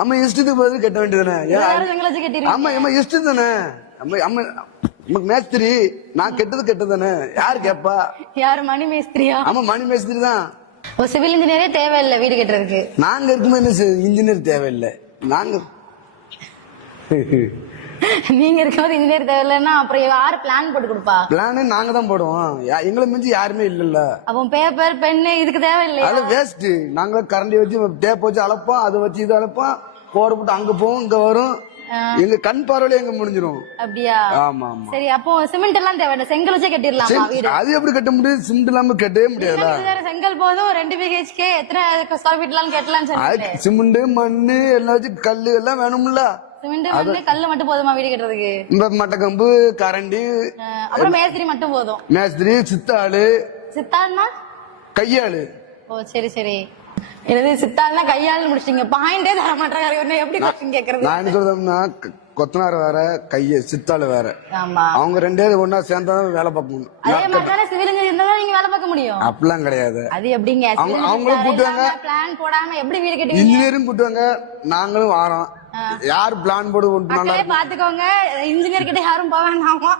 அம்மா இஷ்டத்துக்கு பதில் கட்ட வேண்டியதானே எல்லாரும் செங்கல் வச்சு கட்டிடுவீங்க. அம்மா அம்மா இஷ்டம் தானே அம்மா அம்மா நமக்கு மேஸ்திரி நான் கெட்டது தானே யாரு கேப்பா யாரு மணி மேஸ்திரியா? ஆமா மணி மேஸ்திரி தான். ஒரு சிவில் இன்ஜினியரே தேவையில்லை வீடு கட்டுறதுக்கு. நாங்க இருக்கும்போது என்ன இன்ஜினியர் தேவையில்லை. நாங்க நீங்க இருக்கும்போது இன்ஜினியர் தேவையில்லைன்னா அப்புறம் யாரு பிளான் போட்டு கொடுப்பா? பிளானே நாங்க தான் போடுவோம். எங்களை மிஞ்சி யாருமே இல்லல்ல. அப்போ பேப்பர் பென்னு இதுக்கு தேவையில்லையா? அது வேஸ்ட். நாங்களும் கரண்டி வச்சு டேப் வச்சு அளப்போம், அதை வச்சு இது அளப்போம், கோடு போட்டு அங்க போவோம் இங்க வரும். எங்க கண் பார்வையில எங்க முடிஞ்சிரும். அப்படியா? ஆமா ஆமா. சரி, அப்போ சிமெண்ட் எல்லாம் தேவையில்லை, செங்கல் வச்சே கட்டிடலாமா வீடு? அது எப்படி கட்ட முடியும்? சிமெண்ட் இல்லாம கட்டவே முடியாதுல. செங்கல் போதும் 2 BHK எத்தனை ஸ்கொயர் ஃபீட் எல்லாம் கட்டலாம்னு சொல்லிட்டு. சிமெண்ட் மண்ணு எல்லாம் வச்சு கல்லு எல்லாம் வேணும்ல. சிமெண்ட் மண்ணு கல்லு மட்டும் போதுமா வீடு கட்டுறதுக்கு? இந்த மட்டக்கம்பு கரண்டி அப்புறம் மேஸ்திரி மட்டும் போதும். மேஸ்திரி சித்தாளு. சித்தாள்னா கையாளு. ஓ சரி சரி. எனது சித்தாள்னா கையாளு முடிச்சிட்டீங்க. பாயிண்டே தர மாட்டாங்க. எப்படி கொஸ்டின் கேக்குறது? நான் என்ன சொல்றேன்னா கொத்தனார் வேற கைய சித்தாளு வேற. ஆமா, அவங்க ரெண்டே ஒன்னா சேர்ந்தாதான் வேலை பார்க்கணும். அதே மாதிரி சிவில் இன்ஜினியர் இருந்தா நீங்க வேலை பார்க்க முடியும். அப்படிலாம் கிடையாது. அது எப்படிங்க? அவங்களும் கூட்டுவாங்க, பிளான் போடாம எப்படி வீடு கட்டுவீங்க? இன்ஜினியரும் கூட்டுவாங்க, நாங்களும் வாரோம். யாரு பிளான் போடு பாத்துக்கோங்க, இன்ஜினியர் கிட்ட யாரும் போக வேண்டாமா.